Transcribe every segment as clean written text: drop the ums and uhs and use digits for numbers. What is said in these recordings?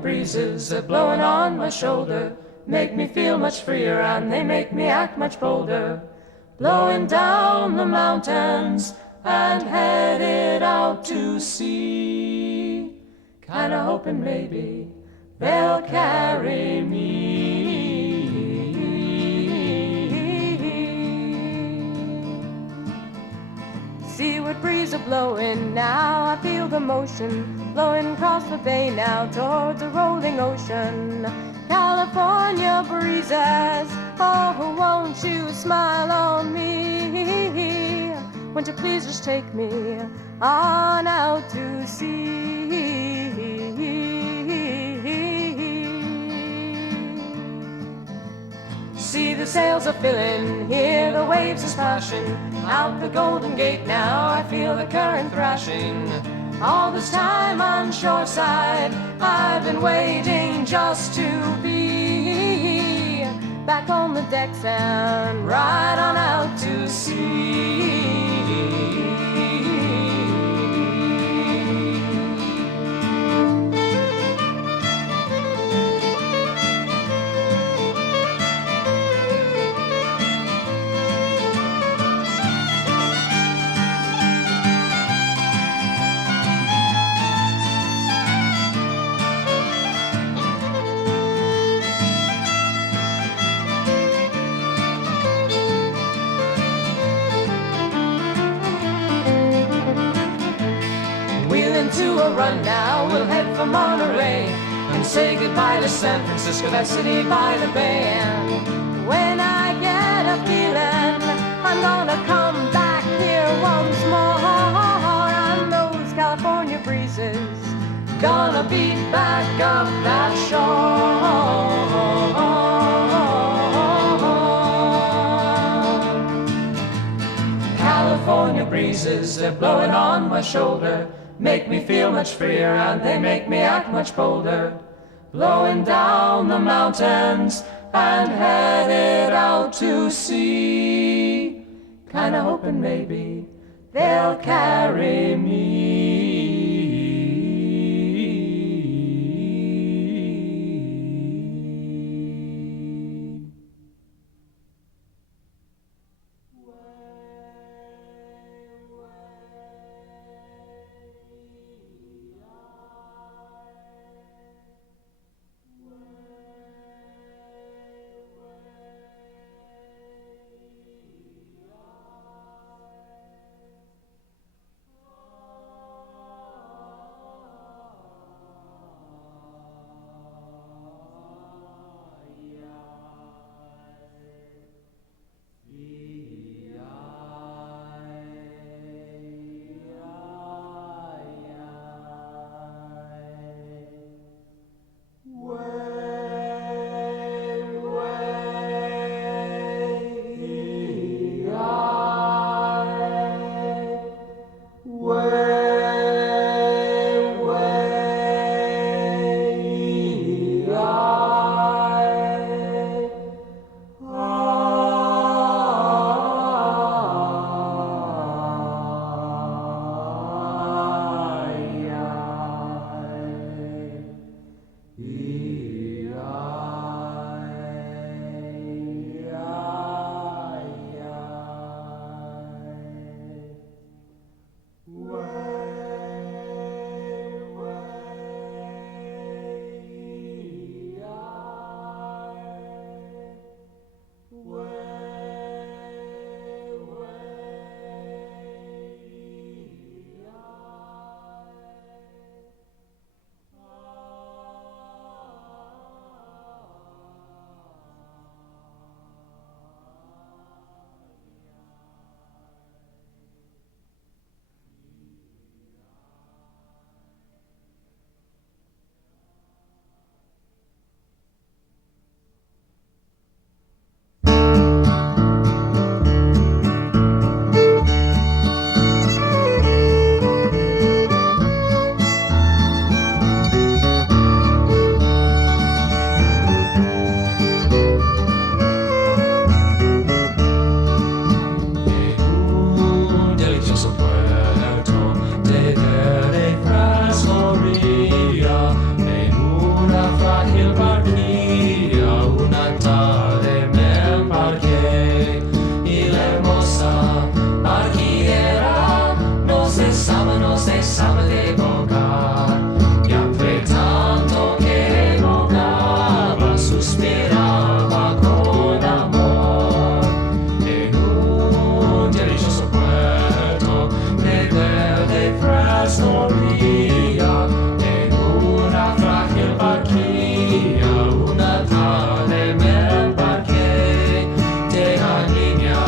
breezes that blowing on my shoulder make me feel much freer and they make me act much bolder. Blowing down the mountains and headed out to sea, kinda hoping maybe they'll carry me. Seaward breeze a-blowing now, I feel the motion blowing across the bay now towards the rolling ocean. California breezes, oh, won't you smile on me? Won't you please just take me on out to sea? See the sails are filling, hear the waves are splashing. Out the Golden Gate now, I feel the current thrashing. All this time on shoreside, I've been waiting just to be back on the decks and ride on out to sea. To a run now, we'll head for Monterey and say goodbye to San Francisco, that city by the bay. And when I get a feeling I'm gonna come back here once more, and those California breezes gonna beat back up that shore. California breezes, they're blowing on my shoulder, make me feel much freer and they make me act much bolder. Blowing down the mountains and headed out to sea, kinda hoping maybe they'll carry me. se sabe bogar, y entre tanto que bogaba, suspiraba con amor. En un delicioso puerto de verde fresco ría, en una frágil barquilla, una tarde me embarqué de la niña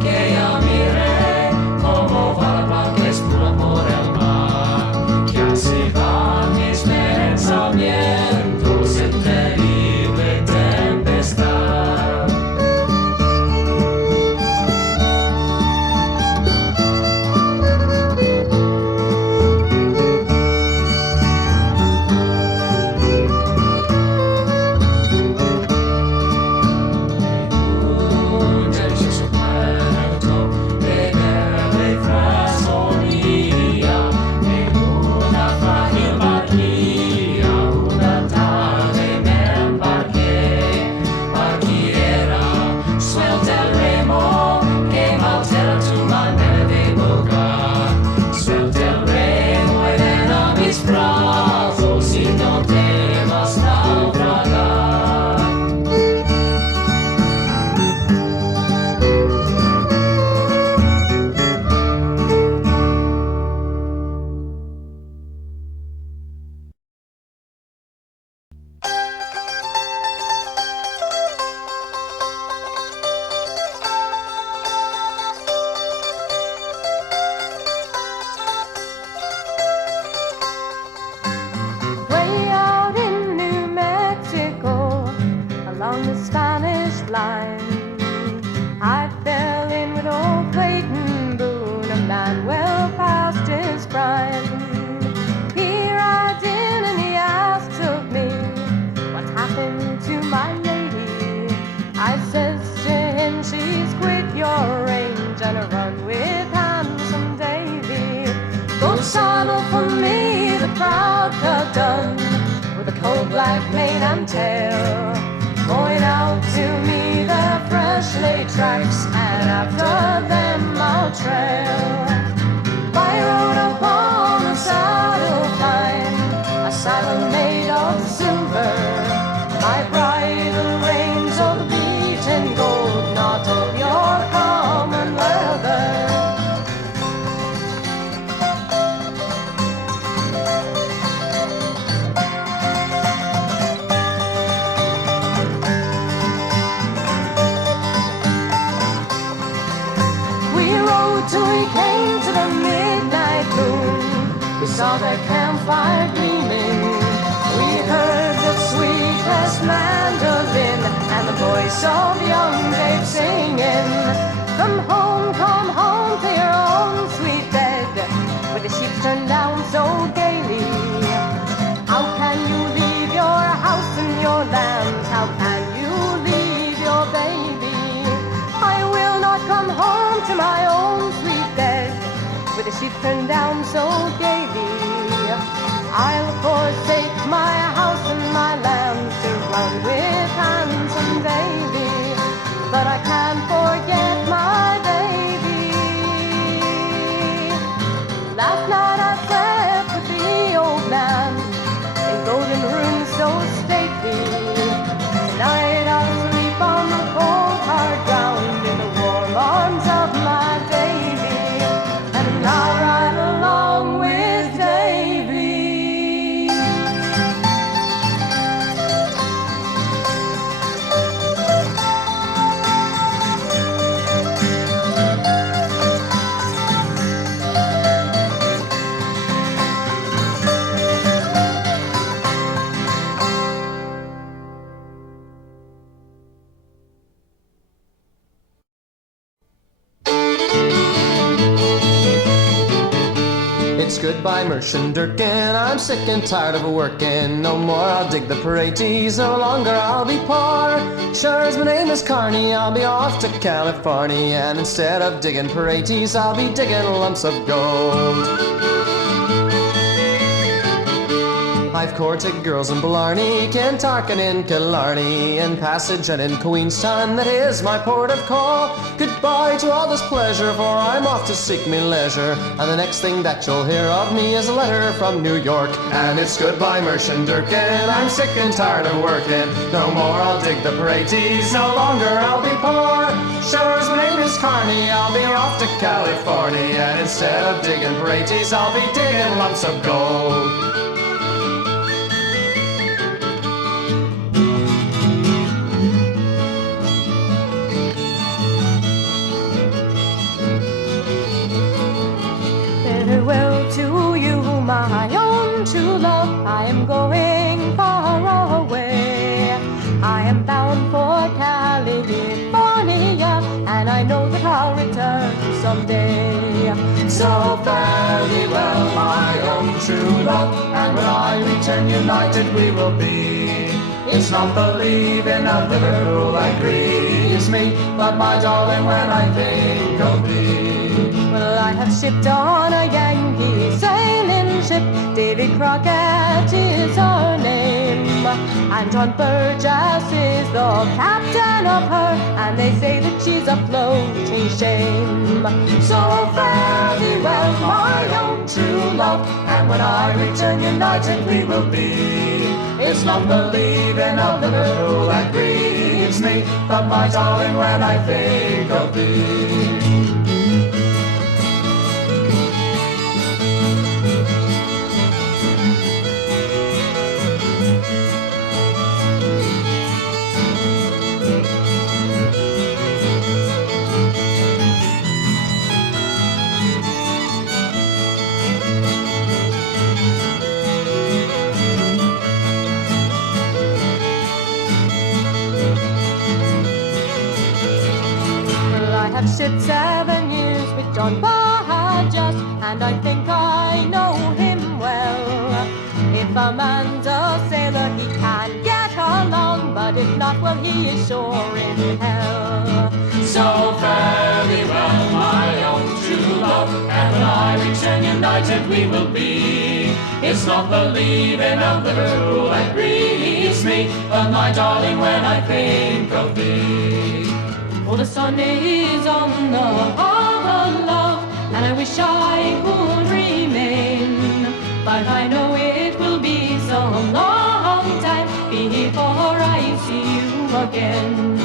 que ya miré, como va la blanca espuma por el mar, que así van mis pensamientos en terrible tempestad. Un delicioso puerto de verde fresco ría, en una frágil barquilla, una tarde me embarqué. Barquillera, suelta el remo, que me altera tu manera de bogar. Suelta el remo y ven a mis brazos y no temas naufragar. Way out in New Mexico, along the Spanish line, I fell in with old Clayton Boone, a man well past his prime. He rides in and he asks of me, what's happened to my lady? I says to him, she's quit your range and run with handsome Davy. Go saddle for me the proud done with a coal black mane and tail, going out to me the fresh laid tracks, and after them I'll trail. By road upon a saddle fine, a saddle made of silver, my bridle reins of beaten gold, not of your common leather. We rode till we came to the midnight moon. We saw the campfire gleaming. We heard the sweetest mandolin and the voice of young Dave singing. Come home to your own sweet bed, with the sheep turned down so gaily. How can you leave your house and your lambs? How can you leave your baby? I will not come home to my own sweet bed, with the sheep turned down so gaily. I'll forsake my house and my lambs to run with handsome Davy, but I can't forget my baby. Last night I slept with the old man in golden rooms so stately. Tonight I'll sleep on the cold hard ground in the warm arms of my Davy, and I'll ride along with Davy. It's goodbye, Mursheen Durkin. I'm sick and tired of working. No more I'll dig the parades, no longer I'll be poor. Sure as my name is Carney, I'll be off to California, and instead of digging parades, I'll be digging lumps of gold. I I've courted girls in Blarney, Kintarkin in Killarney, in Passage and in Queenstown, that is my port of call. Goodbye to all this pleasure, for I'm off to seek me leisure, and the next thing that you'll hear of me is a letter from New York. And it's goodbye Mursheen Durkin, I'm sick and tired of working. No more I'll dig the praties, no longer I'll be poor. Sure, my name is Carney, I'll be off to California, and instead of digging praties, I'll be digging lumps of gold. Farewell to you, my own true love, I am going far away. I am bound for California, and I know that I'll return someday. So fare thee well, my own true love, and when I return united we will be. It's not the leaving of Liverpool that grieves me, but my darling, when I think of thee. Well, I have shipped on a Yankee sailing ship, Davy Crockett is her name, and John Burgess is the captain of her, and they say that she's a floating shame. So fare thee well, my own true love, and when I return united we will be. It's not the leaving of Liverpool that grieves me, but my darling, when I think of thee. I've shipped 7 years with John Burgess, and I think I know him well. If a man's a sailor, he can get along, but if not, well, he is sure in hell. So fare thee well, my own true love, and when I return united we will be. It's not the leaving of Liverpool that grieves me, but my darling, when I think of thee. Oh, the sun is on the harbor, love, and I wish I could remain, but I know it will be some long time before I see you again.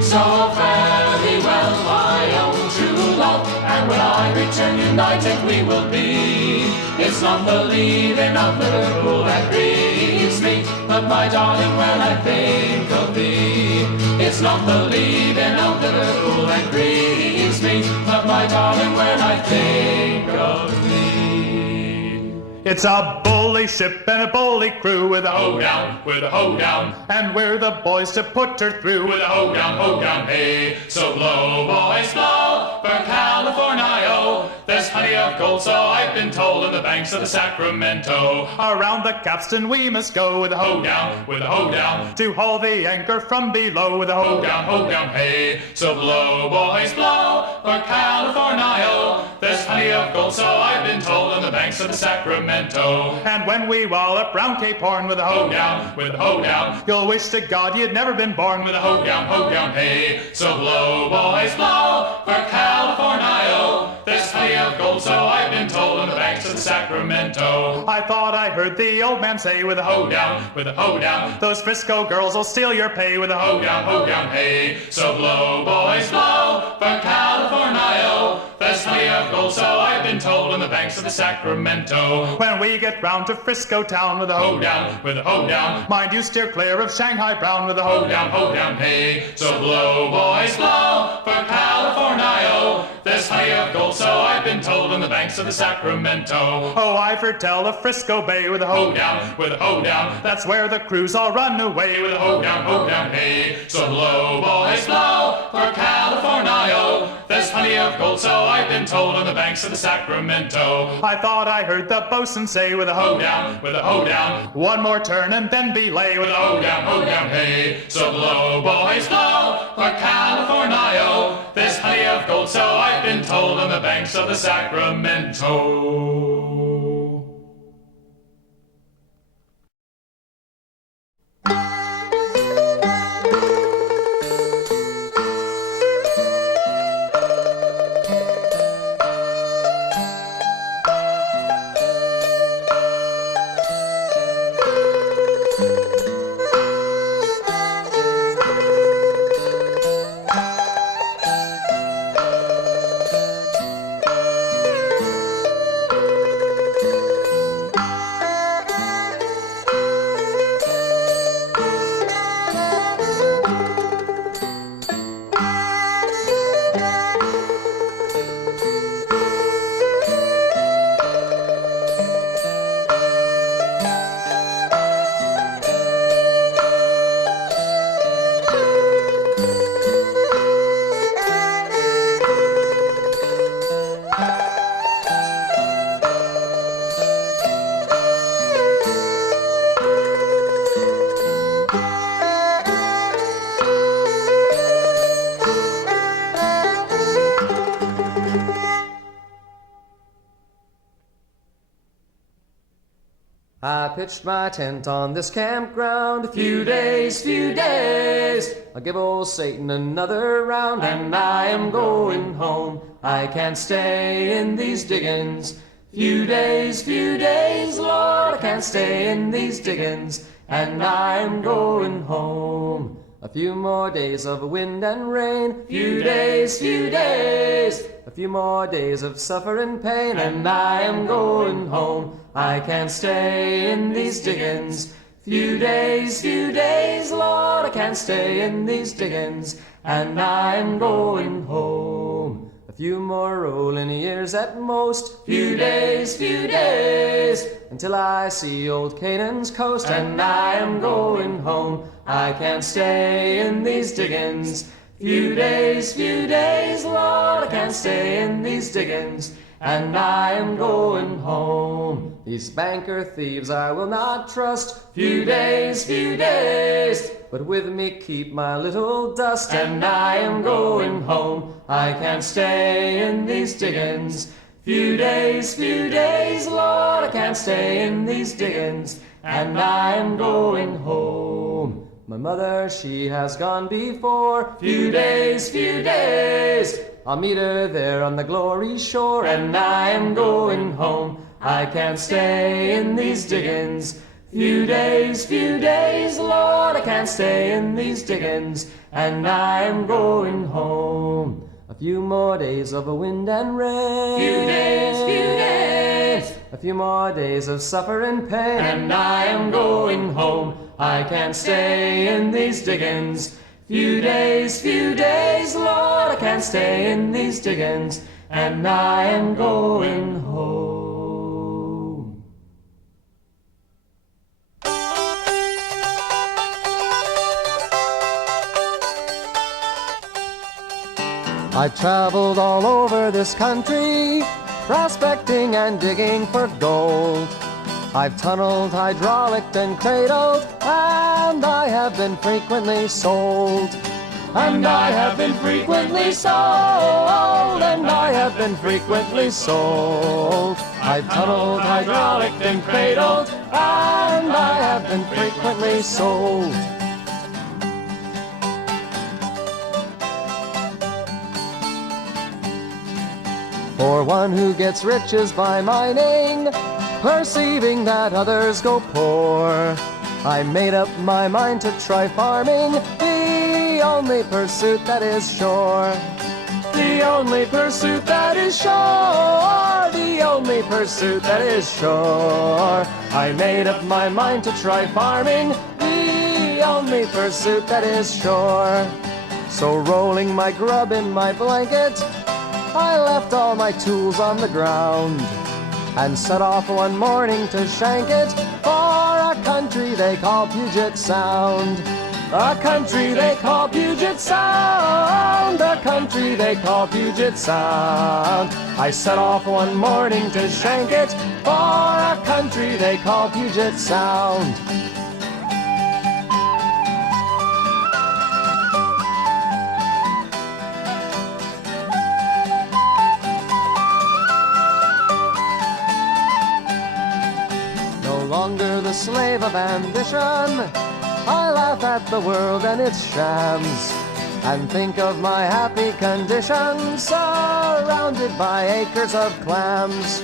So fare thee well, my own true love, and when I return united we will be. It's not the leaving of Liverpool that grieves me, but my darling, when I think of thee. It's not the leaving of Liverpool that grieves me, but my darling, when I think of thee. It's a bully ship and a bully crew, with a Ho down, with a ho down, and we're the boys to put her through. with a ho down, hey. So blow, boys, blow, for California, oh. There's plenty of gold, so I've been told, in the banks of the Sacramento. Around the capstan we must go, with a Ho down, with a ho down, to haul the anchor from below, with a ho down, hey. So blow, boys, blow, for California, oh. There's plenty of gold, so I've been told, on the banks of the Sacramento. And when we wallop round Cape Horn, with a Ho down, with a ho down, you'll wish to God you'd never been born, with a ho down, hey. So blow, boys, blow, for California, oh. There's plenty of gold, so I've been told, on the banks of the Sacramento. I thought I heard the old man say, with a Ho down, with a ho down, those Frisco girls will steal your pay, with a ho down, hey. So blow, boys, blow, for California, oh. There's plenty of gold, so I've been told, on the banks of the Sacramento. When we get round to Frisco town, with a Ho down, with a ho down, mind you steer clear of Shanghai Brown, with a ho down, hey. So blow, boys, blow, for California, oh. There's plenty of gold, so I've been told, on the banks of the Sacramento. Oh, I foretell the Frisco Bay, with a Ho down, with a ho down, that's where the crews all run away, with a ho down, hey. So blow, boys, blow, for California, oh. There's plenty of gold, so I've been told, on the banks of the Sacramento. I thought I heard the bosun say, with a Ho down, with a ho down, one more turn and then belay, with with a a ho down, hey. So blow, boys, blow, for California, oh. There's plenty of gold, so I've been told, on the banks of the Sacramento. I pitched my tent on this campground. Few days, I'll give old Satan another round, and I am going home. I can't stay in these diggins. Few days, Lord, I can't stay in these diggins, and I'm going home. A few more days of wind and rain. Few days, a few more days of suffering pain, and I am going home. I can't stay in these diggins. Few days, Lord, I can't stay in these diggins, and I'm going home. A few more rolling years at most. Few days, until I see old Canaan's coast, and I am going home. I can't stay in these diggins. Few days, Lord, I can't stay in these diggins, and I am going home. These banker thieves I will not trust. Few days, but with me keep my little dust, and I am going home. I can't stay in these diggins. Few days, Lord, I can't stay in these diggins, and I am going home. My mother, she has gone before. Few days, I'll meet her there on the glory shore, and I am going home. I can't stay in these diggins. Few days, Lord, I can't stay in these diggins, and I am going home. A few more days of wind and rain. Few days, a few more days of suffering pain, and I am going home. I can't stay in these diggins. Few days, Lord, I can't stay in these diggins, and I am going home. I traveled all over this country, prospecting and digging for gold. I've tunneled, hydraulicked, and cradled, and I have been frequently sold. And I have been frequently sold, and I have been frequently sold. I've tunneled, hydraulicked, and cradled, and I have been frequently sold. For one who gets riches by mining, perceiving that others go poor, I made up my mind to try farming, the only pursuit that is sure. The only pursuit that is sure. The only pursuit that is sure. I made up my mind to try farming, the only pursuit that is sure. So rolling my grub in my blanket, I left all my tools on the ground and set off one morning to shank it for a country they call Puget Sound. A country they call Puget Sound. A country they call Puget Sound. I set off one morning to shank it for a country they call Puget Sound. Longer the slave of ambition, I laugh at the world and its shams, and think of my happy condition, surrounded by acres of clams.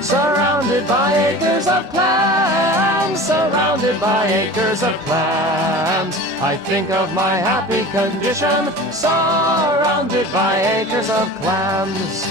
Surrounded by acres of clams. Surrounded by acres of clams. I think of my happy condition, surrounded by acres of clams.